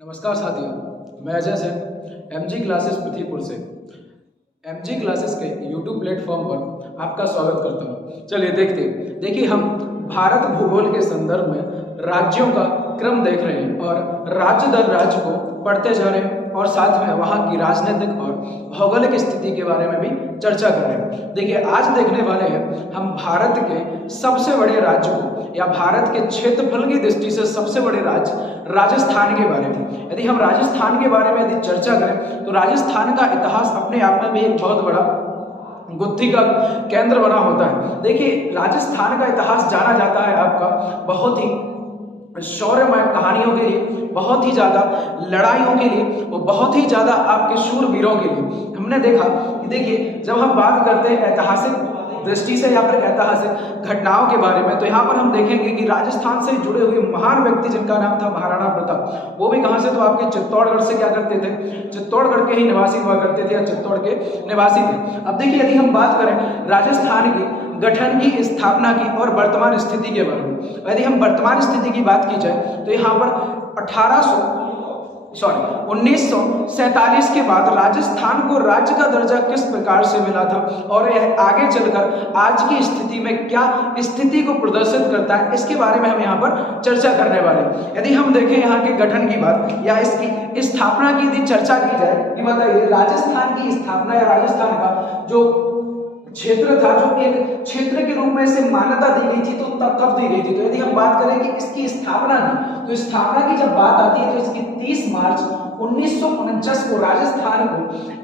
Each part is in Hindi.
नमस्कार साथियों, मैं अजय सेन एमजी क्लासेस पृथ्वीपुर से एमजी क्लासेस के यूट्यूब प्लेटफॉर्म पर आपका स्वागत करता हूं। चलिए देखिए हम भारत भूगोल के संदर्भ में राज्यों का क्रम देख रहे हैं और राज्य दर राज्य को पढ़ते जा रहे हैं और साथ में वहाँ की राजनीतिक और भौगोलिक स्थिति के बारे में भी चर्चा कर रहे हैं। देखिए आज देखने वाले हैं हम भारत के सबसे बड़े राज्य को या भारत के क्षेत्रफल की दृष्टि से सबसे बड़े राज्य राजस्थान के बारे में। यदि हम राजस्थान के बारे में यदि चर्चा करें तो राजस्थान का इतिहास अपने आप में भी एक बहुत बड़ा गुत्थी का केंद्र बना होता है। देखिए राजस्थान का इतिहास जाना जाता है आपका बहुत ही शौर्यमय कहानियों के लिए, बहुत ही ज़्यादा लड़ाइयों के लिए और बहुत ही ज़्यादा आपके शूरवीरों के लिए। हमने देखा कि देखिए जब हम बात करते हैं ऐतिहासिक दृष्टि से या फिर ऐतिहासिक घटनाओं के बारे में तो यहाँ पर हम देखेंगे कि राजस्थान से जुड़े हुए महान व्यक्ति जिनका नाम था महाराणा प्रताप, वो भी कहाँ से, तो आपके चित्तौड़गढ़ से क्या करते थे, चित्तौड़गढ़ के ही निवासी हुआ करते थे या चित्तौड़ के निवासी थे। अब देखिए यदि हम बात करें राजस्थान की गठन की, स्थापना की और वर्तमान स्थिति के बारे में, यदि हम वर्तमान स्थिति की बात की जाए तो यहाँ पर 1947 के बाद राजस्थान को राज्य का दर्जा किस प्रकार से मिला था और यह आगे चलकर आज की स्थिति में क्या स्थिति को प्रदर्शित करता है, इसके बारे में हम यहाँ पर चर्चा करने वाले हैं। यदि हम देखें यहाँ के गठन की बात या इसकी स्थापना की यदि चर्चा की जाए कि बताइए राजस्थान की स्थापना या राजस्थान का जो क्षेत्र था, जो एक क्षेत्र के रूप में इसे मान्यता दी गई थी, तो तब कब दी गई थी, तो यदि हम बात करें कि इसकी स्थापना की, तो स्थापना की जब बात आती है तो इसकी 30 मार्च 1949 को राजस्थान को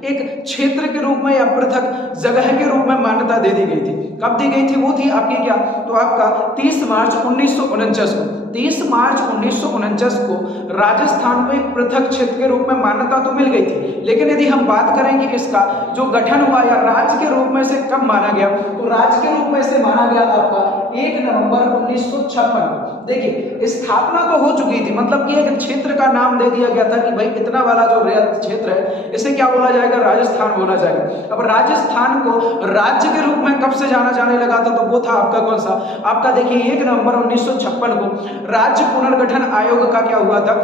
एक क्षेत्र के रूप में या पृथक जगह के रूप में मान्यता दे दी गई थी। कब दी गई थी, वो थी आपकी क्या, तो आपका 30 मार्च 1949 को। 30 मार्च 1949 को राजस्थान को एक पृथक क्षेत्र के रूप में मान्यता तो मिल गई थी, लेकिन यदि हम बात करें कि इसका जो गठन हुआ या राज्य के रूप में इसे कब माना गया, तो राज्य के रूप में इसे माना गया आपका 1 नवंबर 1956 को। देखिए स्थापना तो हो चुकी थी, मतलब कि एक क्षेत्र का नाम दे दिया गया था कि भाई इतना वाला जो क्षेत्र है इसे क्या बोला जाएगा, राजस्थान बोला जाएगा। अब राजस्थान को राज्य के रूप में कब से जाने लगा था, तो वो था आपका कौन सा, आपका देखिए 1 नवंबर 1956 को राज्य पुनर्गठन आयोग का क्या हुआ था,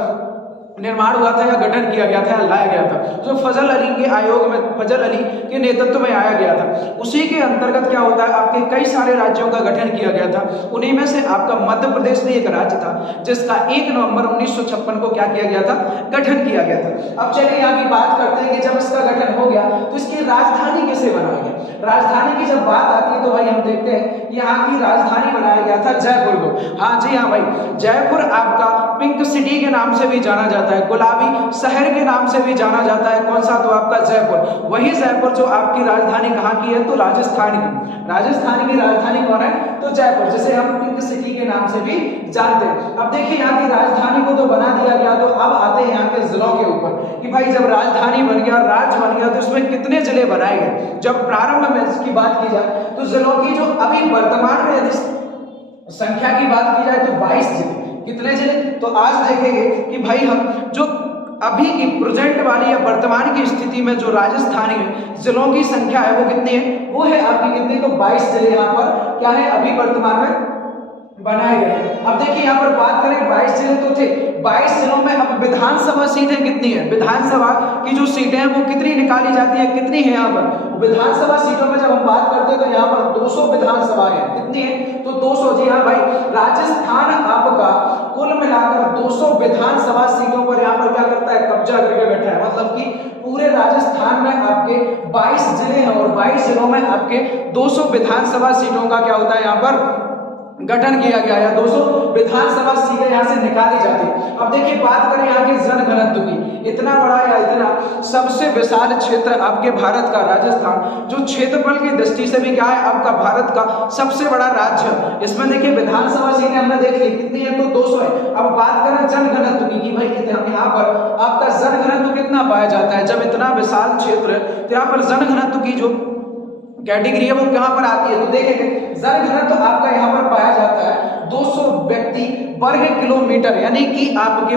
निर्माण हुआ था या गठन किया गया था या लाया गया था, जो फजल अली के आयोग में, फजल अली के नेतृत्व में आया गया था। उसी के अंतर्गत क्या होता है, आपके कई सारे राज्यों का गठन किया गया था। उन्हीं में से आपका मध्य प्रदेश भी एक राज्य था जिसका 1 नवंबर 1956 को क्या किया गया था, गठन किया गया था। अब चलिए यहाँ की बात करते हैं कि जब इसका गठन हो गया तो इसकी राजधानी कैसे बनाया गया। राजधानी की जब बात आती है तो भाई हम देखते हैं कि यहाँ की राजधानी बनाया गया था जयपुर को। हाँ जी हाँ भाई, जयपुर आपका पिंक सिटी के नाम से भी जाना जाता है, गुलाबी शहर के नाम से भी जाना जाता है। कौन सा, तो आपका जयपुर। वही जयपुर जो आपकी राजधानी कहाँ की है, तो राजस्थान की। राजस्थान की राजधानी कौन है, तो जयपुर, जिसे हम पिंक सिटी के नाम से भी जानते हैं। अब देखिए यहाँ की राजधानी को तो बना दिया गया, तो अब आते हैं यहाँ के जिलों के ऊपर कि भाई जब राजधानी बन गया, राज्य बन गया, तो इसमें कितने जिले बनाए गए। जब प्रारंभ में इसकी बात की जाए तो जिलों की जो अभी वर्तमान में यदि संख्या की बात की जाए तो 22 जिले। कितने जिले, तो आज देखेंगे कि भाई हम जो अभी की प्रेजेंट वाली या वर्तमान की स्थिति में जो राजस्थान में जिलों की संख्या है वो कितनी है, वो है आपकी कितनी, तो 22 जिले यहाँ पर क्या है अभी वर्तमान में बनाए गए। अब देखिए यहाँ पर बात करें 22 जिले तो थे, 22 जिलों में अब विधानसभा सीटें कितनी है, विधानसभा की जो सीटें हैं वो कितनी निकाली जाती है, कितनी है यहाँ पर विधानसभा सीटों में जब हम बात करते हैं तो यहाँ पर 200 विधानसभा है। कितनी है, तो 200। जी हाँ भाई, राजस्थान आपका कुल मिलाकर 200 विधानसभा सीटों पर यहाँ पर क्या करता है, कब्जा करके बैठा है। मतलब कि पूरे राजस्थान में आपके 22 जिले हैं और 22 जिलों में आपके 200 विधानसभा सीटों का क्या होता है, यहाँ पर गठन किया गया है। 200 विधानसभा सीटें यहाँ से निकाली जाती है। अब देखिए बात करें यहाँ के जनघनत्व की, इतना बड़ा या इतना सबसे विशाल क्षेत्र आपके भारत का राजस्थान, जो क्षेत्रफल की दृष्टि से भी क्या है आपका भारत का सबसे बड़ा राज्य। इसमें देखिए विधानसभा सीटें हमने देख ली कितनी है, तो 200 है। अब बात करें जनघनत्व की कि भाई यहाँ पर आपका जनघनत्व कितना पाया जाता है। जब इतना विशाल क्षेत्र तो यहाँ पर जनघनत्व की जो कैटेगरी है वो कहां पर आती है, तो देखेंगे जनघनत्व तो आपका यहाँ पर पाया जाता है 200 व्यक्ति वर्ग किलोमीटर, यानी कि आपके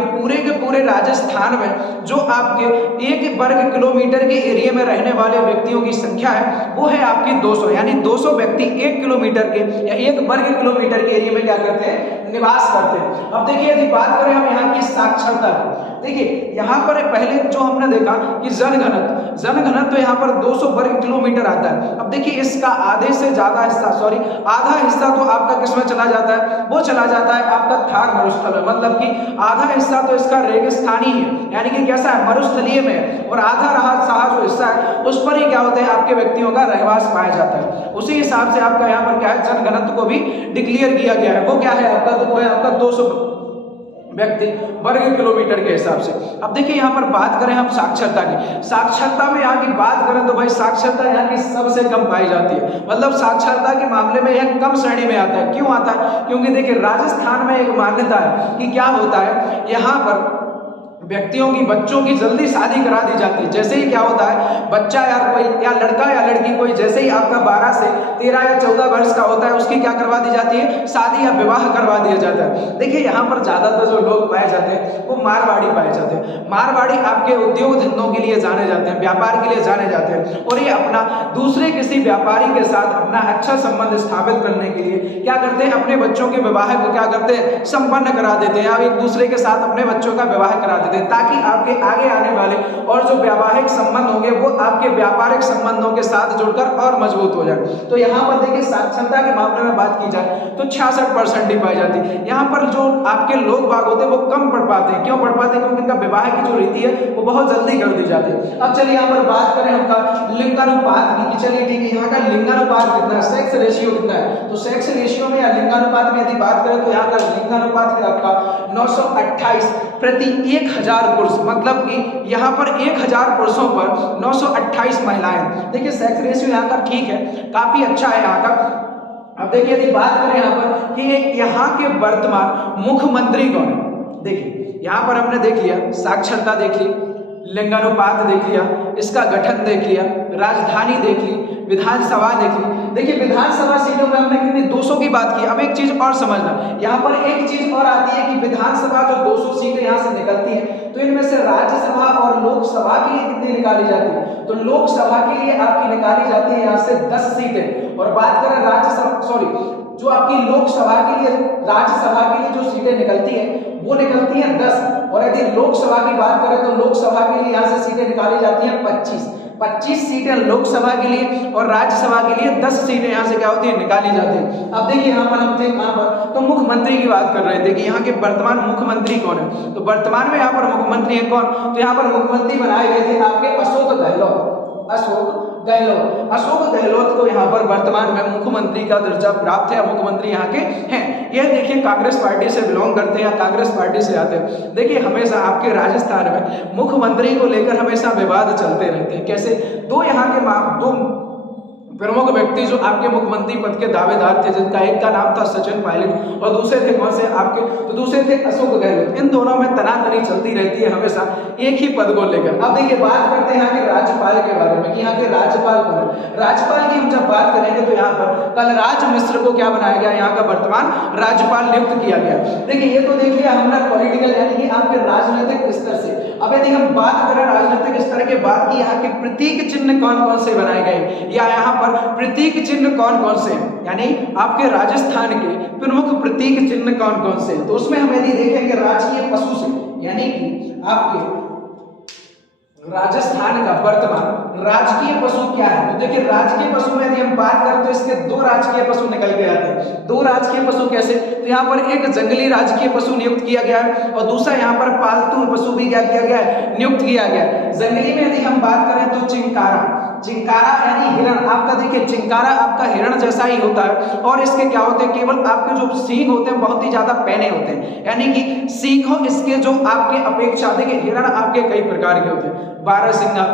पूरे राजस्थान में जो आपके 1 वर्ग किलोमीटर के एरिया में रहने वाले व्यक्तियों की संख्या है वो है आपकी 200, यानी 200 व्यक्ति 1 किलोमीटर के या 1 वर्ग किलोमीटर के एरिया में क्या करते हैं, निवास करते हैं। अब देखिए यदि बात करें हम यहाँ की साक्षरता की, देखिए यहाँ पर पहले जो हमने देखा कि जनघनत्व यहाँ पर 200 वर्ग किलोमीटर आता है। अब देखिए इसका आधे से ज्यादा हिस्सा, सॉरी आधा हिस्सा तो आपका किसमें चला जाता है, वो चला जाता है आपका थार मरुस्थल में, मतलब कि आधा हिस्सा तो इसका रेगिस्तानी है, यानी कि कैसा है, मरुस्थलीय में, और आधा रहा जो हिस्सा है उस पर ही क्या होते हैं आपके व्यक्तियों का रहवास पाया जाता है। उसी हिसाब से आपका यहाँ पर क्या है, जनघनत्व को भी डिक्लेयर किया गया है। वो क्या है आपका, तो वो है आपका 200 व्यक्ति वर्ग किलोमीटर के हिसाब से। अब देखिए यहाँ पर बात करें हम साक्षरता की, साक्षरता में यहाँ की बात करें तो भाई साक्षरता यहाँ की सबसे कम पाई जाती है, मतलब साक्षरता के मामले में यह कम श्रेणी में आता है। क्यों आता है, क्योंकि देखिए राजस्थान में एक मान्यता है कि क्या होता है, यहाँ पर व्यक्तियों की, बच्चों की जल्दी शादी करा दी जाती है। जैसे ही क्या होता है, बच्चा या लड़का या लड़की कोई जैसे ही आपका 12 से 13 या 14 वर्ष का होता है उसकी क्या करवा दी जाती है, शादी या विवाह करवा दिया जाता है। देखिए यहाँ पर ज्यादातर जो लोग पाए जाते हैं वो मारवाड़ी पाए जाते हैं। मारवाड़ी आपके उद्योग धंधों के लिए जाने जाते हैं, व्यापार के लिए जाने जाते हैं, और ये अपना दूसरे किसी व्यापारी के साथ अपना अच्छा संबंध स्थापित करने के लिए क्या करते हैं, अपने बच्चों के विवाह को क्या करते हैं, संपन्न करा देते हैं, या एक दूसरे के साथ अपने बच्चों का विवाह करा देते हैं, ताकि आपके आगे आने वाले और जो वैवाहिक संबंध होंगे वो आपके व्यापारिक संबंधों के साथ जुड़कर और मजबूत हो जाए। तो यहाँ पर देखिए साक्षरता के मामले में बात की जाए तो 66% ही पाई जाती है। यहाँ पर जो आपके लोग बाग होते हैं वो कम पढ़ पाते हैं। क्यों पढ़ पाते हैं, क्योंकि इनका विवाह की जो रीति है वो बहुत जल्दी कर दी जाती है। अब चलिए यहाँ पर बात करें हमका लिंगानुपात की, चलिए ठीक है, यहाँ का लिंगानुपात कितना है, सेक्स रेशियो कितना है। तो सेक्स रेशियो में या लिंगानुपात में यदि बात करें तो यहाँ का लिंगानुपात आपका 928 प्रति 1000 पुरुष, मतलब कि यहाँ पर 1000 पुरुषों पर 928 महिलाएं। देखिए सेक्स रेशियो यहाँ का ठीक है, काफी अच्छा है यहाँ का। अब देखिए यदि बात करें यहाँ पर कि यहाँ के वर्तमान मुख्यमंत्री कौन है, देखिए यहाँ पर हमने देख लिया साक्षरता देख ली, लिंगानुपात देख लिया, इसका गठन देख लिया, राजधानी देख ली, विधानसभा देख ली। देखिए विधानसभा सीटों में हमने कितनी 200 की बात की। अब एक चीज और समझना, यहाँ पर एक चीज और आती है कि विधानसभा जो 200 सीटें यहाँ से निकलती हैं तो इनमें से राज्यसभा और लोकसभा के लिए कितनी निकाली जाती है, तो लोकसभा के लिए आपकी निकाली जाती है यहाँ से 10 सीटें। और बात करें राज्यसभा, सॉरी जो आपकी लोकसभा के लिए, राज्यसभा के लिए जो सीटें निकलती हैं वो निकलती हैं 10, और यदि लोकसभा की बात करें तो लोकसभा के लिए यहाँ से सीटें निकाली जाती हैं 25 सीटें लोकसभा के लिए, और राज्यसभा के लिए 10 सीटें यहाँ से क्या होती है, निकाली जाती है। अब देखिए यहाँ पर हम थे कहाँ पर, तो मुख्यमंत्री की बात कर रहे थे कि यहाँ के वर्तमान मुख्यमंत्री कौन है। तो वर्तमान में यहाँ पर मुख्यमंत्री है कौन, तो यहाँ पर मुख्यमंत्री बनाए गए थे आपके अशोक गहलोत। अशोक गहलोत को यहाँ पर वर्तमान में मुख्यमंत्री का दर्जा प्राप्त है, या मुख्यमंत्री यहाँ के हैं। यह देखिए कांग्रेस पार्टी से बिलोंग करते हैं या कांग्रेस पार्टी से आते हैं। देखिए हमेशा आपके राजस्थान में मुख्यमंत्री को लेकर हमेशा विवाद चलते रहते हैं। कैसे, दो यहाँ के दो प्रमुख व्यक्ति जो आपके मुख्यमंत्री पद के दावेदार थे, जिनका एक का नाम था सचिन पायलट और दूसरे थे कौन से आपके, तो दूसरे थे अशोक गहलोत। इन दोनों में तनातनी चलती रहती है हमेशा एक ही पद को लेकर। अब देखिए बात करते हैं यहाँ के राज्यपाल के बारे में कि यहाँ के राज्यपाल कौन है। राज्यपाल की हम जब बात करेंगे तो यहाँ पर कलराज मिश्र को क्या बनाया गया, यहाँ का वर्तमान राज्यपाल नियुक्त किया गया। देखिए ये तो देख लिया हमने पॉलिटिकल यानी कि आपके राजनीतिक स्तर से। अब यदि हम बात करें राजनीतिक स्तर के बाद की यहाँ के प्रतीक चिन्ह कौन कौन से बनाए गए, या यहाँ पर प्रतीक चिन्ह कौन कौन से हैं, यानी आपके राजस्थान के प्रमुख प्रतीक चिन्ह कौन कौन से हैं। तो उसमें हम यदि देखेंगे राजकीय पशु से, यानी कि आपके राजस्थान का वर्तमान राजकीय पशु क्या है, तो देखिए राजकीय पशु में यदि हम बात करें तो इसके 2 राजकीय पशु निकल के आते हैं। 2 राजकीय पशु कैसे, तो यहाँ पर एक जंगली राजकीय पशु नियुक्त किया गया है और दूसरा यहाँ पर पालतू पशु भी क्या किया गया है, नियुक्त किया गया है। जंगली में यदि हम बात करें तो चिंकारा यानी हिरण। आपका देखिए चिंकारा आपका हिरण जैसा ही होता है, और इसके क्या होते हैं, केवल आपके जो सींग होते हैं बहुत ही ज्यादा पैने होते हैं, यानी कि सींग इसके जो आपके अपेक्षा, देखिए हिरण आपके कई प्रकार के होते हैं, 12 सिंगा,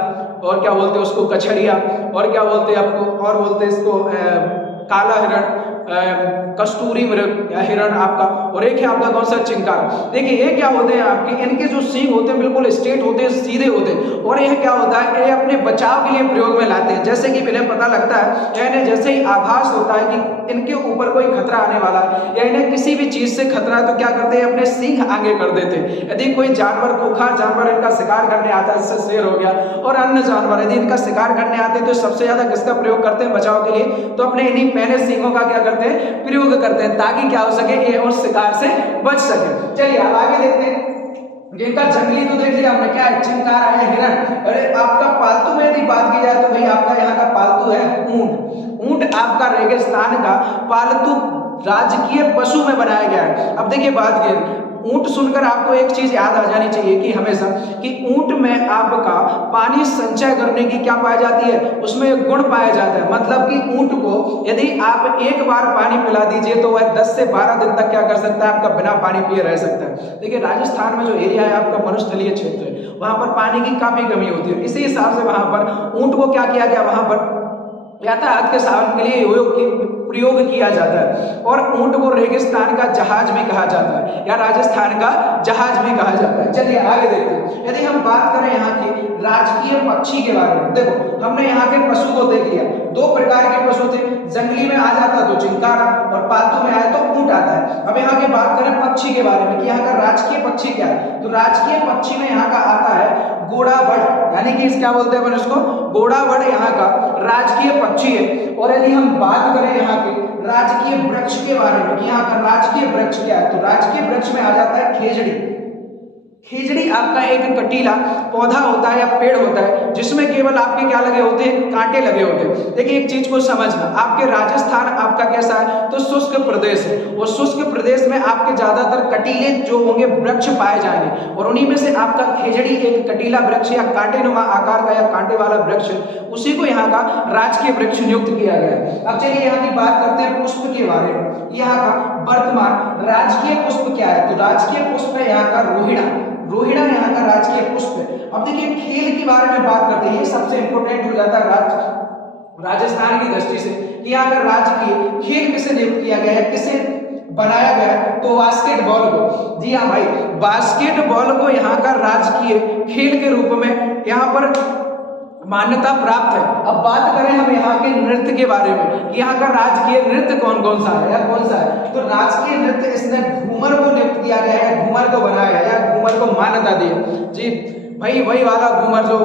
और क्या बोलते हैं उसको कछड़िया, और क्या बोलते हैं आपको, और बोलते हैं इसको काला हिरण, कस्तूरी मृग या हिरण आपका, और एक है आपका कौन सा, चिंकारा। देखिए ये क्या होते हैं आपके, इनके जो सींग होते हैं बिल्कुल स्ट्रेट होते हैं, सीधे होते हैं, और यह क्या होता है, ये अपने बचाव के लिए प्रयोग में लाते हैं। जैसे कि इन्हें पता लगता है या इन्हें जैसे ही आभास होता है कि इनके ऊपर कोई खतरा आने वाला है या इन्हें किसी भी चीज से खतरा है, तो क्या करते हैं, अपने सींग आगे कर देते हैं। यदि कोई जानवर, खूंखार जानवर इनका शिकार करने आता है, जैसे शेर हो गया और अन्य जानवर, यदि इनका शिकार करने आते हैं तो सबसे ज्यादा किसका प्रयोग करते हैं बचाव के लिए, तो अपने इन्हीं पहले सींगों का क्या करते करते हैं, प्रयोग करते हैं, ताकि क्या हो सके, ये उस शिकार से बच सके। चलिए अब आगे देखते हैं। इनका जंगली तो देख लिया हमने, क्या है, चिंकार है, हिरण। अरे आपका पालतू में यदि बात की जाए तो भाई आपका यहाँ का पालतू है ऊंट। ऊंट आपका रेगिस्तान का पालतू राजकीय पशु में बनाया गया है। अब देखिए बात की, ऊंट सुनकर आपको एक चीज याद आ जानी चाहिए कि हमेशा कि ऊंट में आपका पानी संचय करने की क्या पाई जाती है, उसमें एक गुण पाया जाता है। मतलब कि ऊंट को यदि आप एक बार पानी पिला दीजिए तो वह 10 से 12 दिन तक क्या कर सकता है, आपका बिना पानी पिए रह सकता है। देखिए राजस्थान में जो एरिया है आपका मरुस्थलीय क्षेत्र है, वहां पर पानी की काफी कमी होती है। इसी हिसाब से वहां पर ऊंट को क्या किया गया, वहां पर यातायात के साधन के लिए प्रयोग किया जाता है। और ऊंट को रेगिस्तान का जहाज भी कहा जाता है, या राजस्थान का जहाज भी कहा जाता है। चलिए आगे देखते हैं। यदि हम बात करें यहाँ के राजकीय पक्षी के बारे में, देखो हमने यहाँ के पशु को देख लिया, दो प्रकार के पशु थे, जंगली में आ जाता तो चिंकारा और पालतू में आए तो ऊंट आता है। अब यहाँ की बात करें पक्षी के बारे में कि यहाँ का राजकीय पक्षी क्या है, तो राजकीय पक्षी में यहाँ का आता है गोड़ावड़, यानी कि क्या बोलते हैं इसको, गोड़ावड़ यहाँ का राजकीय पक्षी है। और यदि हम बात करें यहाँ के राजकीय वृक्ष के बारे में कि यहाँ का राजकीय वृक्ष क्या है, तो राजकीय वृक्ष में आ जाता है खेजड़ी। खेजड़ी आपका एक कटीला पौधा होता है या पेड़ होता है, जिसमें केवल आपके क्या लगे होते हैं, कांटे लगे होते हैं। देखिए एक चीज को समझना, आपके राजस्थान आपका कैसा है, तो शुष्क प्रदेश है, और शुष्क प्रदेश में आपके ज्यादातर कटीले जो होंगे वृक्ष पाए जाएंगे, और उन्हीं में से आपका खेजड़ी एक कटीला वृक्ष या कांटेनुमा आकार का या कांटे वाला वृक्ष, उसी को यहाँ का राजकीय वृक्ष नियुक्त किया गया है। अब चलिए यहाँ की बात करते हैं पुष्प के बारे में। यहाँ का वर्तमान राजकीय पुष्प क्या है, तो राजकीय पुष्प है यहाँ का रोहिड़ा। रोहिड़ा यहाँ का राजकीय पुष्प है। अब देखिए खेल के बारे में बात करते हैं, ये सबसे इंपोर्टेंट हो जाता है राजस्थान की दृष्टि से कि यहाँ का राजकीय खेल किसे नियुक्त किया गया है, किसे बनाया गया है, तो बास्केटबॉल को। जी हाँ भाई, बास्केटबॉल को यहाँ का राजकीय खेल के रूप में यहाँ पर मान्यता प्राप्त है। अब बात करें हम यहाँ के नृत्य के बारे में कि यहाँ का राजकीय नृत्य कौन कौन सा है या कौन सा है, तो राजकीय नृत्य इसने घूमर को नियुक्त किया गया है, घूमर को बनाया गया या घूमर को मान्यता दी है। जी भाई, वही वाला घूमर जो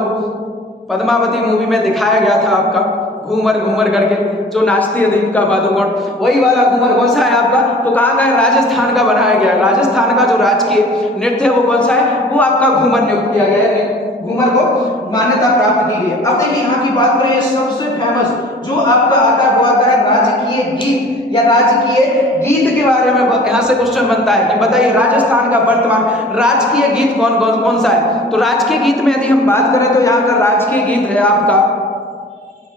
पद्मावती मूवी में दिखाया गया था आपका, घूमर घूमर करके जो नाचती है दीपिका पादुकोण, वही वाला घूमर कौन सा है आपका, तो कहाँ का है, राजस्थान का बनाया गया है। राजस्थान का जो राजकीय नृत्य है वो कौन सा है, वो आपका घूमर नियुक्त किया गया है, घूमर को मान्यता प्राप्त की गई है। अब देखिए यहाँ की बात करें, सबसे फेमस जो आपका आता हुआ है राजकीय गीत या राजकीय गीत के बारे में यहाँ से क्वेश्चन बनता है कि बताइए राजस्थान का वर्तमान राजकीय गीत कौन कौन कौन सा है। तो राजकीय गीत में यदि हम बात करें तो यहाँ का राजकीय गीत है आपका,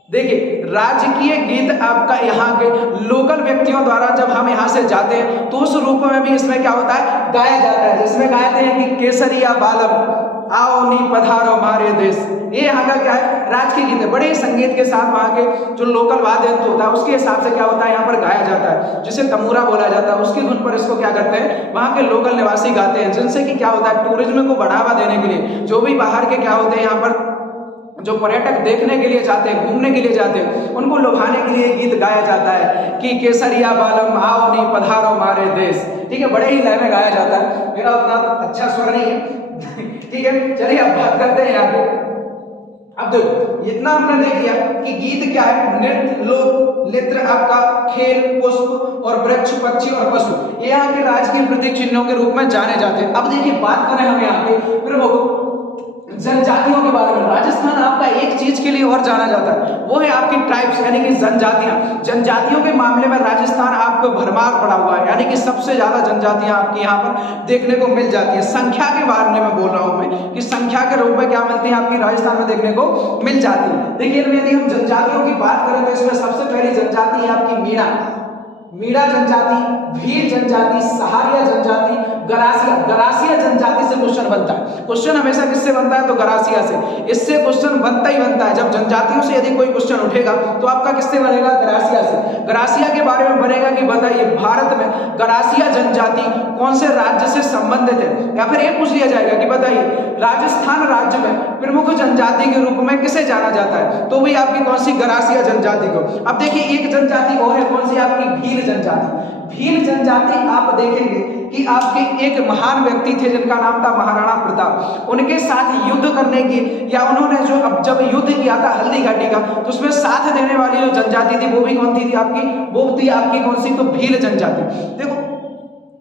देखिए राजकीय गीत आपका यहाँ के लोकल व्यक्तियों द्वारा जब हम यहाँ से जाते हैं तो उस रूप में भी इसमें क्या होता है, गाया जाता है, जिसमें गाते हैं कि केसरिया बालम आओ नी पधारो मारे देश। ये यहाँ का क्या है, राजकीय गीत है। बड़े ही संगीत के साथ वहाँ के जो लोकल वाद्य यंत्र होता है उसके हिसाब से क्या होता है, यहाँ पर गाया जाता है, जिसे तमूरा बोला जाता है। उसकी धुन पर इसको क्या करते हैं, वहाँ के लोकल निवासी गाते हैं, जिनसे कि क्या होता है, टूरिज्म को बढ़ावा देने के लिए जो भी बाहर के क्या होते हैं यहाँ पर जो पर्यटक देखने के लिए जाते हैं, घूमने के लिए जाते हैं, उनको लुभाने के लिए गीत गाया जाता है कि केसरिया बालम आओ नी पधारो मारे देश। ठीक है, बड़े ही लय में गाया जाता है, मेरा उतना अच्छा स्वर नहीं है। ठीक है, चलिए अब बात करते हैं यहाँ पे। अब देखो इतना हमने देख लिया कि गीत क्या है, नृत्य, लोक नृत्य, आपका खेल, पुष्प और वृक्ष, पक्षी और पशु, ये यहाँ के राजकीय प्रतीक चिन्हों के रूप में जाने जाते हैं। अब देखिए बात करें हम यहाँ पे प्रमुख जनजातियों के बारे में। राजस्थान आपका एक चीज के लिए और जाना जाता है, वो है आपकी ट्राइब्स यानी कि जनजातियां। जनजातियों के मामले में राजस्थान आपको भरमार पड़ा हुआ है, यानी कि सबसे ज्यादा जनजातियां आपकी यहाँ पर देखने को मिल जाती है। संख्या के बारे में बोल रहा हूं मैं कि संख्या के रूप में क्या मिलती है आपकी राजस्थान में देखने को मिल जाती है। देखिए यदि हम जनजातियों की बात करें तो इसमें सबसे पहली जनजाति है आपकी मीणा, मीणा जनजाति, भील जनजाति, सहारिया जनजाति, गरासिया। गरासिया जनजाति से क्वेश्चन बनता है। क्वेश्चन हमेशा किससे बनता है, तो गरासिया से। इससे क्वेश्चन बनता ही बनता है। जब जनजातियों से यदि कोई क्वेश्चन उठेगा तो आपका किससे बनेगा, गरासिया से। गरासिया के बारे में बनेगा कि बताइए भारत में गरासिया जनजाति कौन से राज्य से संबंधित है, या फिर ये पूछ लिया जाएगा कि बताइए राजस्थान राज्य में प्रमुख जनजाति के रूप में किसे जाना जाता है, तो भी आपकी कौन सी, गरासिया जनजाति को। अब देखिए एक जनजाति और है, कौन सी आपकी, भील जनजाति। भील जनजाति आप देखेंगे कि आपके एक महान व्यक्ति थे जिनका नाम था महाराणा प्रताप, उनके साथ युद्ध करने की, या उन्होंने जो अब जब युद्ध किया था हल्दी घाटी का, तो उसमें साथ देने वाली जो जनजाति थी वो भी कौन थी आपकी, वो थी आपकी कौन सी, तो भील जनजाति। देखो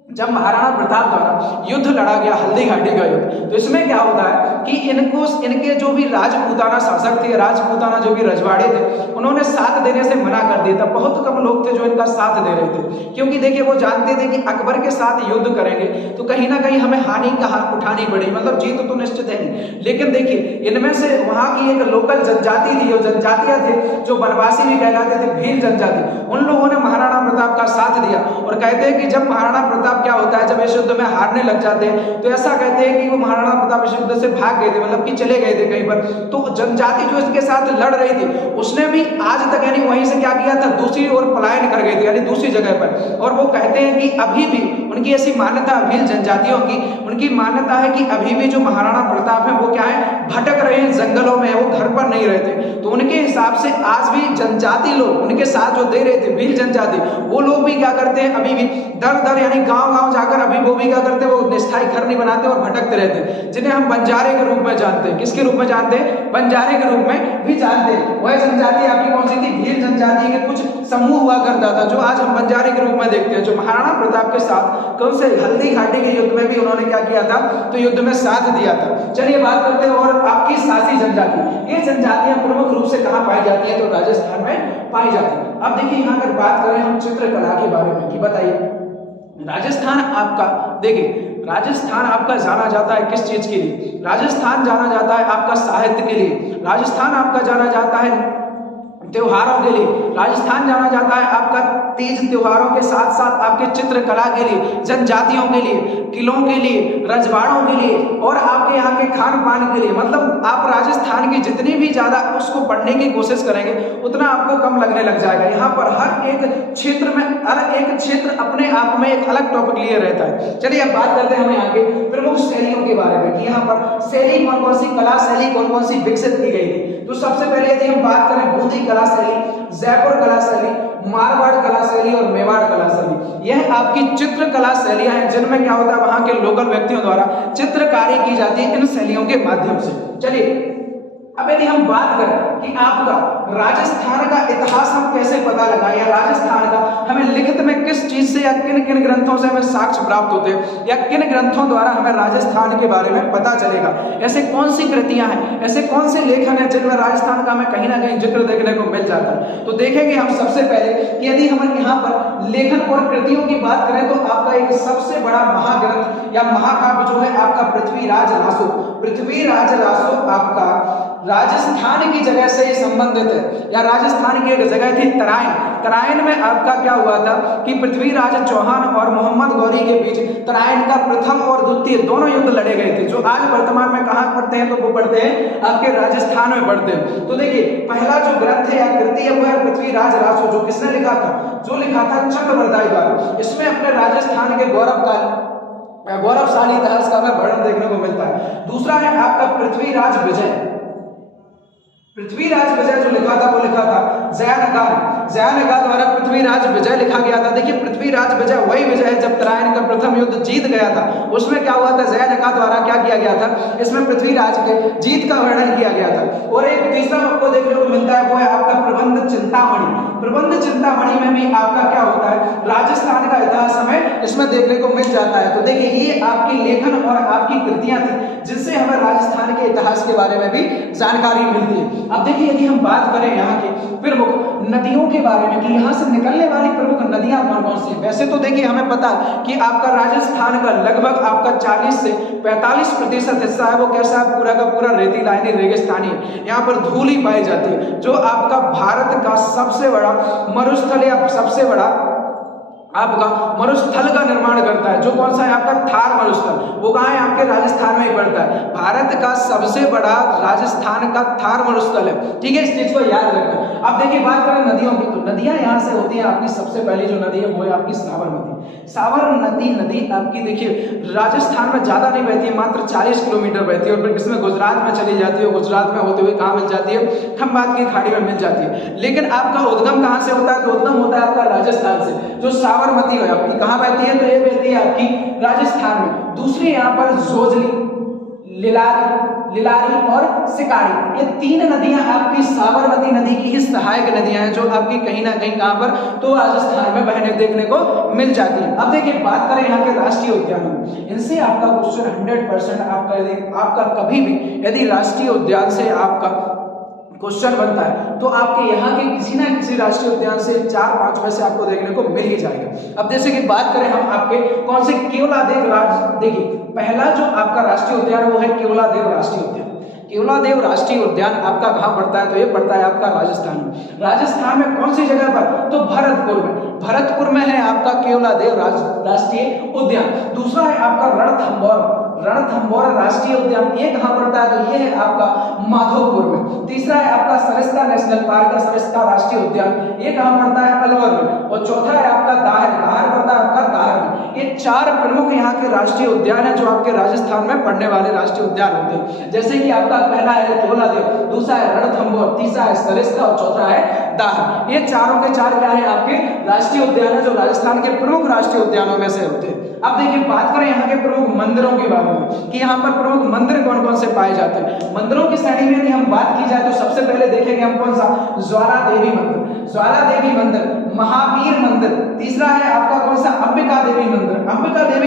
जब महाराणा प्रताप द्वारा युद्ध लड़ा गया हल्दी घाटी का युद्ध, तो इसमें क्या होता है कि इनके जो भी राजपूताना शासक थे, राजपूताना जो भी रजवाड़े थे, उन्होंने साथ देने से मना कर दिया था। बहुत कम लोग थे जो इनका साथ दे रहे थे, क्योंकि देखिए वो जानते थे कि अकबर के साथ युद्ध करेंगे तो कहीं ना कहीं हमें हानि का हाथ उठानी पड़ेगी, मतलब जीत तो निश्चित है नहीं। लेकिन देखिए इनमें से वहां की एक लोकल जनजाति थी, जनजातियां थे जो वनवासी भी कहलाते थे, भील जनजाति, उन लोगों ने महाराणा प्रताप का साथ दिया। और कहते हैं कि जब महाराणा प्रताप क्या होता है, जब इस युद्ध में हारने लग जाते हैं तो ऐसा कहते हैं कि वो महाराणा प्रताप इस युद्ध से भाग गए थे, मतलब कि चले गए थे कहीं पर। तो जनजाति जो इसके साथ लड़ रही थी उसने भी आज तक यानी वहीं से क्या किया था, दूसरी ओर पलायन कर गए थे, यानी दूसरी जगह पर। और वो कहते हैं कि अभी भी उनकी ऐसी मान्यता, भील जनजातियों की उनकी मान्यता है कि अभी भी जो महाराणा प्रताप है वो क्या है, भटक रहे हैं जंगलों में, वो घर पर नहीं रहते। तो उनके हिसाब से आज भी जनजाति लोग उनके साथ जो दे रहे थे, भील जनजाति, वो लोग भी क्या करते हैं, अभी भी दर दर यानी गांव गांव जाकर अभी वो भी क्या करते हैं, वो स्थायी घर नहीं बनाते और भटकते रहते हैं, जिन्हें हम बंजारे के रूप में जानते हैं। किसके रूप में जानते हैं, बंजारे के रूप में भी जानते हैं। वह जनजाति आपकी कौन सी थी, भील जनजाति के कुछ समूह हुआ करता था जो आज हम बंजारे के रूप में देखते हैं, जो महाराणा प्रताप के साथ कौन से हल्दी घाटी के युद्ध में भी उन्होंने क्या किया था, तो युद्ध में साथ दिया था। चलिए बात करते हैं और आपकी सासी जनजाति। ये जनजातियां प्रमुख रूप से कहां पाई जाती है, तो राजस्थान में पाई जाती है। अब देखिए यहाँ अगर बात करें हम चित्रकला के बारे में कि बताइए राजस्थान आपका, देखिए राजस्थान आपका जाना जाता है किस चीज के लिए, राजस्थान जाना जाता है आपका साहित्य के लिए, राजस्थान आपका जाना जाता है त्योहारों के लिए, राजस्थान जाना जाता है आपका तीज त्योहारों के साथ साथ आपके चित्रकला के लिए, जनजातियों के लिए, किलों के लिए, रजवाड़ों के लिए और आपके यहाँ के खान पान के लिए। मतलब आप राजस्थान की जितनी भी ज्यादा उसको पढ़ने की कोशिश करेंगे उतना आपको कम लगने लग जाएगा। यहाँ पर हर एक क्षेत्र में, हर एक क्षेत्र अपने आप में एक अलग टॉपिक लिए रहता है। चलिए अब बात करते हैं हम यहाँ के प्रमुख शैलियों के बारे में कि यहाँ पर शैली कौन कौन सी, कला शैली कौन कौन सी विकसित की गई थी। तो सबसे पहले यदि हम बात करें बूंदी कला शैली, जयपुर कला शैली, मारवाड़ कला शैली और मेवाड़ कला शैली, यह आपकी चित्रकला शैलियां हैं जिनमें क्या होता है वहां के लोकल व्यक्तियों द्वारा चित्रकारी की जाती है इन शैलियों के माध्यम से। चलिए अब यदि हम बात करें कि आपका राजस्थान का इतिहास हम कैसे पता लगाएं, या राजस्थान का हमें लिखित में किस चीज से या किन किन ग्रंथों से हमें साक्ष्य प्राप्त होते हैं, या किन ग्रंथों द्वारा हमें राजस्थान के बारे में पता चलेगा, ऐसे कौन सी कृतियां हैं, ऐसे कौन से लेखन हैं जिनमें राजस्थान का हमें कहीं ना कहीं जिक्र देखने को मिल जाता है। तो देखेंगे हम सबसे पहले कि यदि हम यहाँ पर लेखन और कृतियों की बात करें तो आपका एक सबसे बड़ा महाग्रंथ या महाकाव्य जो है आपका पृथ्वीराज रासो, पृथ्वीराज रासो आपका राजस्थान की जगह से ही संबंधित है, या राजस्थान की एक जगह थी तराइन, तराइन में आपका क्या हुआ था कि पृथ्वीराज चौहान और मोहम्मद गौरी के बीच तराइन का प्रथम और द्वितीय दोनों युद्ध लड़े गए थे, जो आज वर्तमान में कहां पढ़ते हैं, तो वो पढ़ते हैं आपके राजस्थान में पढ़ते हैं। तो देखिए पहला जो ग्रंथ है या कृति है वो है पृथ्वीराज रासो, जो किसने लिखा था, जो लिखा था चक्रवर्ती द्वारा। इसमें अपने राजस्थान के गौरवशाली इतिहास का हमें वर्णन देखने को मिलता है। दूसरा है आपका पृथ्वीराज विजय, पृथ्वीराज विजय जो लिखा था वो लिखा था जयानगा द्वारा पृथ्वीराज विजय लिखा गया था। देखिए पृथ्वीराज विजय वही विजय है जब तराइन का प्रथम युद्ध जीत गया था, उसमें क्या हुआ था, जयानगा द्वारा क्या किया गया था, इसमें पृथ्वीराज के जीत का वर्णन किया गया था। और एक तीसरा आपको देखने को मिलता है वो है आपका प्रबंध चिंतामणि, प्रबंध चिंतामणि में भी आपका क्या होता है, राजस्थान का इतिहास हमें इसमें देखने को मिल जाता है। तो देखिए ये आपकी लेखन और आपकी कृतियां थी जिससे हमें राजस्थान के इतिहास के बारे में भी जानकारी मिलती है। अब देखिए यदि हम बात करें यहाँ के प्रमुख नदियों के बारे में कि यहाँ से निकलने वाली प्रमुख नदियां कौन कौन सी, वैसे तो देखिए हमें पता कि आपका राजस्थान का लगभग आपका 40 से 45% हिस्सा है वो कैसा है, पूरा का पूरा रेतीलायनी रेगिस्तानी है, यहाँ पर धूल ही पाई जाती है। जो आपका भारत का सबसे बड़ा मरुस्थल या सबसे बड़ा आपका मरुस्थल का निर्माण करता है, जो कौन सा है आपका थार मरुस्थल, वो कहाँ है आपके राजस्थान में ही पड़ता है। भारत का सबसे बड़ा राजस्थान का थार मरुस्थल है, ठीक है, इस चीज को याद रखना। अब देखिए बात करें नदियों की, तो नदियां यहाँ से होती है आपकी सबसे पहली जो नदी है वो है आपकी साबरमती। साबरमती नदी आपकी देखिए राजस्थान में ज्यादा नहीं बहती है, मात्र 40 किलोमीटर बहती है और फिर इसमें गुजरात में चली जाती है, गुजरात में होते हुए कहाँ मिल जाती है, खंबात की खाड़ी में मिल जाती है। लेकिन आपका उद्गम कहाँ से होता है, तो उद्गम होता है आपका राजस्थान से। जो साबरमती है आपकी, कहाँ बहती है? तो ये बहती है आपकी राजस्थान में। दूसरी यहाँ पर जोजली, लिलारी और सिकारी, ये तीन नदियां आपकी साबरमती नदी की ही सहायक नदियां हैं जो आपकी कहीं ना कहीं कहां पर? तो राजस्थान में बहने देखने को मिल जाती है। अब देखिए बात करें यहाँ के राष्ट्रीय उद्यानों में, इनसे आपका क्वेश्चन 100% आपका कभी भी यदि राष्ट्रीय उद्यान से आपका क्वेश्चन बनता है तो आपके यहाँ के किसी ना किसी राष्ट्रीय उद्यान से 4-5 में से आपको देखने को मिल ही जाएगा। अब जैसे कि बात करें हम आपके कौन से केवलादेव देखिए पहला जो आपका राष्ट्रीय उद्यान वो है केवलादेव राष्ट्रीय उद्यान। केवलादेव राष्ट्रीय उद्यान आपका कहाँ पड़ता है? तो ये पड़ता है आपका राजस्थान में। राजस्थान में कौन सी जगह पर? तो भरतपुर में। भरतपुर में है आपका केवलादेव राष्ट्रीय उद्यान। दूसरा है आपका रणथंभौर राष्ट्रीय उद्यान, ये कहाँ पड़ता है? तो ये है आपका माधोपुर में। तीसरा है आपका सरिस्का नेशनल पार्क, सरिस्का राष्ट्रीय उद्यान, ये कहाँ पड़ता है? अलवर में। और चौथा है आपका दाहर पड़ता है आपका दाहर में। ये 4 प्रमुख यहाँ के राष्ट्रीय उद्यान है जो आपके राजस्थान में पड़ने वाले राष्ट्रीय उद्यान होते हैं। जैसे कि आपका पहला है केवलादेव, दूसरा है रणथंभौर, तीसरा है सरिस्का और चौथा है दाहर। ये चारों के चार क्या है? आपके राष्ट्रीय उद्यान है जो राजस्थान के प्रमुख राष्ट्रीय उद्यानों में से होते हैं। अब देखिए बात करें यहाँ के प्रमुख मंदिरों के बारे में कि यहाँ पर प्रमुख मंदिर कौन कौन से पाए जाते हैं। मंदिरों की श्रेणी में यदि हम बात की जाए तो सबसे पहले देखेंगे हम कौन सा? ज्वाला देवी मंदिर, महावीर मंदिर। तीसरा है आपका कौन सा? अंबिका देवी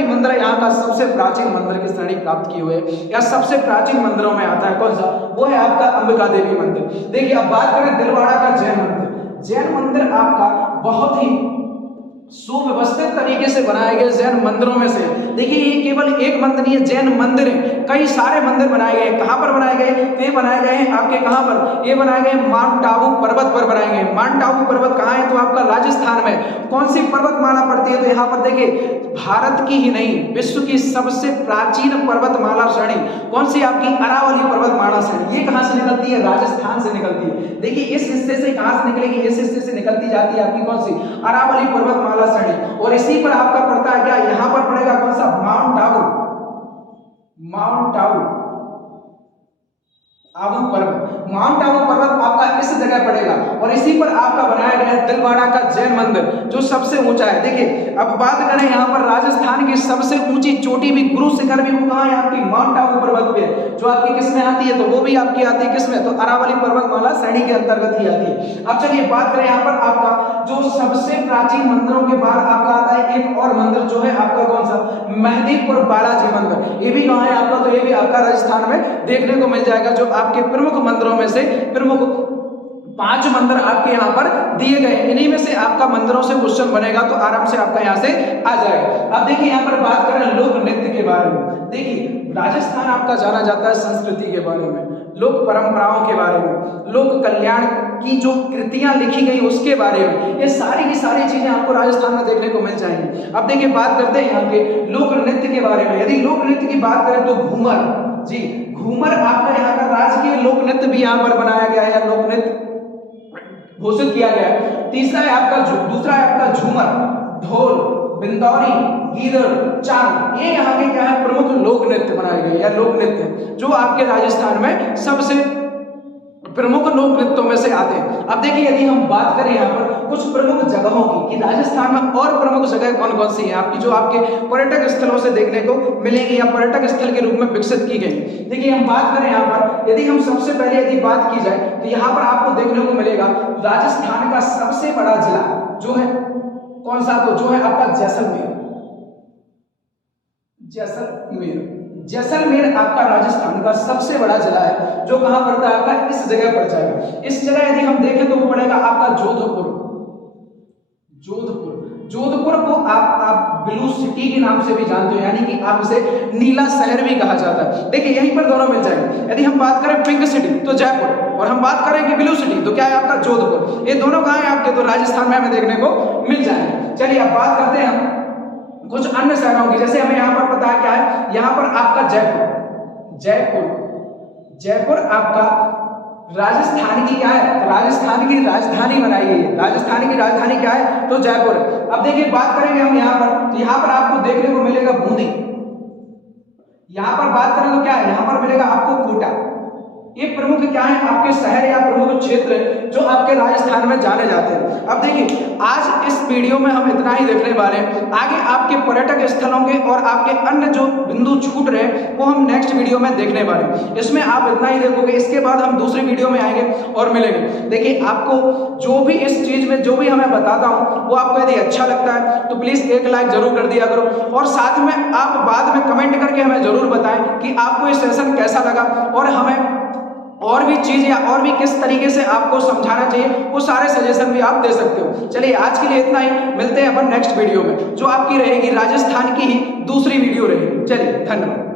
मंदिर यहाँ का सबसे प्राचीन मंदिर की श्रेणी प्राप्त की हुई है या सबसे प्राचीन मंदिरों में आता है। कौन सा? वो है आपका अंबिका देवी मंदिर। देखिए अब बात करें दिलवाड़ा का जैन मंदिर आपका बहुत ही सुव्यवस्थित तरीके से बनाए गए जैन मंदिरों में से। देखिए ये केवल एक मंदिर नहीं है, जैन मंदिर है, कई सारे मंदिर बनाए गए। कहां पर बनाए गए? तो ये बनाए गए हैं आपके कहां पर? ये बनाए गए माउंट आबू पर्वत पर बनाए गए। माउंट आबू पर्वत कहां है? तो आपका राजस्थान में। कौन सी पर्वतमाला पड़ती है? तो यहाँ पर देखिए भारत की ही नहीं विश्व की सबसे प्राचीन पर्वतमाला श्रेणी कौन सी? आपकी अरावली पर्वतमाला श्रेणी। ये कहां से निकलती है? राजस्थान से निकलती है। देखिए इस हिस्से से कहां से निकलेगी? इस हिस्से से निकलती जाती है आपकी कौन सी? अरावली पर्वतमाला श्रेणी। और इसी पर आपका पड़ता है क्या? यहां पर पड़ेगा कौन सा? माउंट आबू पर्वत आपका इस जगह पड़ेगा और इसी पर आपका बनाया गया है दिलवाड़ा का जैन मंदिर जो सबसे ऊंचा है। देखिए अब बात करें यहाँ पर राजस्थान की सबसे ऊंची चोटी भी, गुरु शिखर भी, वो कहाँ है? आपकी माउंट आबू पर्वत पे, जो आपकी किसमें आती है? तो वो भी आपकी आती है किसमें? तो अरावली पर्वतमाला श्रेणी के अंतर्गत ही आती है। अब चलिए बात करें यहाँ पर आपका जो सबसे प्राचीन मंदिरों के बाद आपका आता है एक और मंदिर जो है आपका कौन सा? मेहंदीपुर बालाजी मंदिर। ये भी कहाँ है आपका? तो ये भी आपका राजस्थान में देखने को मिल जाएगा। जो आपके प्रमुख मंदिरों में से प्रमुख 5 मंदिर आपके यहाँ पर दिए गए, इन्हीं में से आपका मंदिरों से क्वेश्चन बनेगा तो आराम से आपका यहाँ से आ जाएगा। अब देखिए यहाँ पर बात करें लोक नृत्य के बारे में। देखिए राजस्थान आपका जाना जाता है संस्कृति के बारे में, लोक परंपराओं के बारे में, लोक कल्याण की जो कृतियां लिखी गई उसके बारे में, ये सारी की सारी चीजें आपको राजस्थान में देखने को मिल जाएंगी। अब देखिए बात करते हैं यहाँ के लोक नृत्य के बारे में। यदि लोक नृत्य की बात करें तो घूमर आपका यहाँ का राजकीय लोक नृत्य भी यहाँ पर बनाया गया है या लोक नृत्य घोषित किया गया है। दूसरा है आपका झूमर, ढोल, बिंदौरी, गीदड़, चांद, ये यहाँ के क्या है? प्रमुख लोक नृत्य बनाए गए या लोक नृत्य जो आपके राजस्थान में सबसे प्रमुख लोक नृत्यों में से आते हैं। अब देखिए यदि हम बात करें यहाँ पर कुछ प्रमुख जगहों की कि राजस्थान में और प्रमुख जगह कौन कौन सी हैं आपकी जो आपके पर्यटक स्थलों से देखने को मिलेंगी या पर्यटक स्थल के रूप में विकसित की गई। देखिए हम बात करें यहाँ पर यदि हम सबसे पहले यदि बात की जाए तो यहाँ पर आपको देखने को मिलेगा राजस्थान का सबसे बड़ा जिला जो है कौन सा? तो जो है आपका जैसलमेर आपका राजस्थान का सबसे बड़ा जिला है जो कहां पड़ता है? आपका इस जगह पर जाएगा। इस जगह यदि हम देखें तो वो पड़ेगा आपका जोधपुर को आप ब्लू सिटी के नाम से भी जानते हो, यानी कि आप इसे नीला शहर भी कहा जाता है। देखिए यहीं पर दोनों मिल जाएंगे। यदि हम बात करें पिंक सिटी तो जयपुर, और हम बात करें कि ब्लू सिटी तो क्या है आपका? जोधपुर। ये दोनों कहाँ है आपके? तो राजस्थान में हमें देखने को मिल जाएंगे। चलिए अब बात करते हैं हम कुछ अन्य शहरों की। जैसे हमें यहाँ पर पता है क्या है? यहाँ पर आपका जयपुर आपका राजस्थान की क्या है? राजस्थान की राजधानी बनाई गई है। राजस्थान की राजधानी क्या है? तो जयपुर। अब देखिए बात करेंगे हम यहाँ पर तो यहाँ पर आपको देखने को मिलेगा बूंदी। यहाँ पर बात करें तो क्या है? यहाँ पर मिलेगा आपको कोटा। ये प्रमुख क्या है, आपके शहर या प्रमुख क्षेत्र जो आपके राजस्थान में जाने जाते हैं। अब देखिए आज इस वीडियो में हम इतना ही देखने वाले हैं, आगे आपके पर्यटक स्थलों के और आपके अन्य जो बिंदु छूट रहे हैं वो हम नेक्स्ट वीडियो में देखने वाले हैं। इसमें आप इतना ही देखोगे, इसके बाद हम दूसरी वीडियो में आएंगे और मिलेंगे। देखिए आपको जो भी इस चीज में जो भी हमें बताता हूं वो आपको यदि अच्छा लगता है तो प्लीज एक लाइक जरूर कर दिया करो, और साथ में आप बाद में कमेंट करके हमें जरूर बताएं कि आपको ये सेशन कैसा लगा, और हमें और भी चीज या और भी किस तरीके से आपको समझाना चाहिए वो सारे सजेशन भी आप दे सकते हो। चलिए आज के लिए इतना ही, मिलते हैं अपन नेक्स्ट वीडियो में जो आपकी रहेगी राजस्थान की ही दूसरी वीडियो रहेगी। चलिए धन्यवाद।